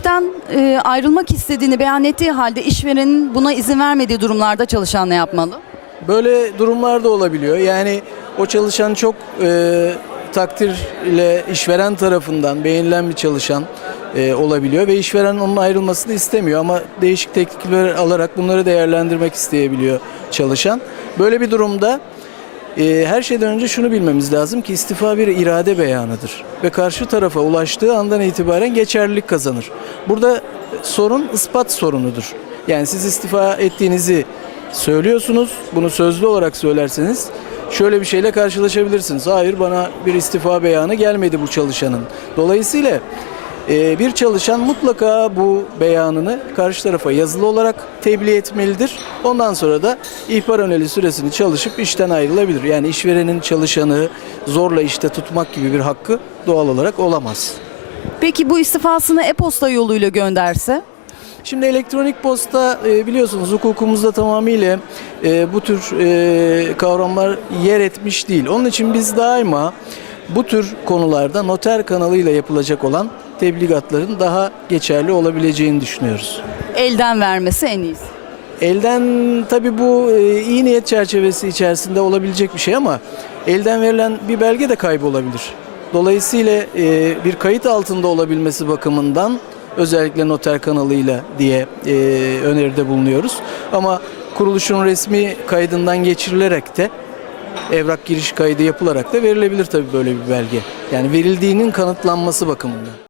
işten e, ayrılmak istediğini beyan ettiği halde işverenin buna izin vermediği durumlarda çalışan ne yapmalı? Böyle durumlar da olabiliyor. Yani o çalışan çok e, takdirle işveren tarafından beğenilen bir çalışan e, olabiliyor ve işveren onun ayrılmasını istemiyor ama değişik teklifler alarak bunları değerlendirmek isteyebiliyor çalışan. Böyle bir durumda e, her şeyden önce şunu bilmemiz lazım ki istifa bir irade beyanıdır ve karşı tarafa ulaştığı andan itibaren geçerlilik kazanır. Burada sorun ispat sorunudur. Yani siz istifa ettiğinizi söylüyorsunuz. Bunu sözlü olarak söylerseniz şöyle bir şeyle karşılaşabilirsiniz. Hayır bana bir istifa beyanı gelmedi bu çalışanın. Dolayısıyla e, bir çalışan mutlaka bu beyanını karşı tarafa yazılı olarak tebliğ etmelidir. Ondan sonra da ihbar öneli süresini çalışıp işten ayrılabilir. Yani işverenin çalışanı zorla işte tutmak gibi bir hakkı doğal olarak olamaz. Peki bu istifasını e-posta yoluyla gönderse? Şimdi elektronik posta e, biliyorsunuz hukukumuzda tamamıyla e, bu tür e, kavramlar yer etmiş değil. Onun için biz daima bu tür konularda noter kanalıyla yapılacak olan tebligatların daha geçerli olabileceğini düşünüyoruz. Elden vermesi en iyisi. Elden tabii bu e, iyi niyet çerçevesi içerisinde olabilecek bir şey ama elden verilen bir belge de kaybolabilir. Dolayısıyla e, bir kayıt altında olabilmesi bakımından özellikle noter kanalıyla diye e, öneride bulunuyoruz. Ama kuruluşun resmi kaydından geçirilerek de evrak giriş kaydı yapılarak da verilebilir tabii böyle bir belge. Yani verildiğinin kanıtlanması bakımından.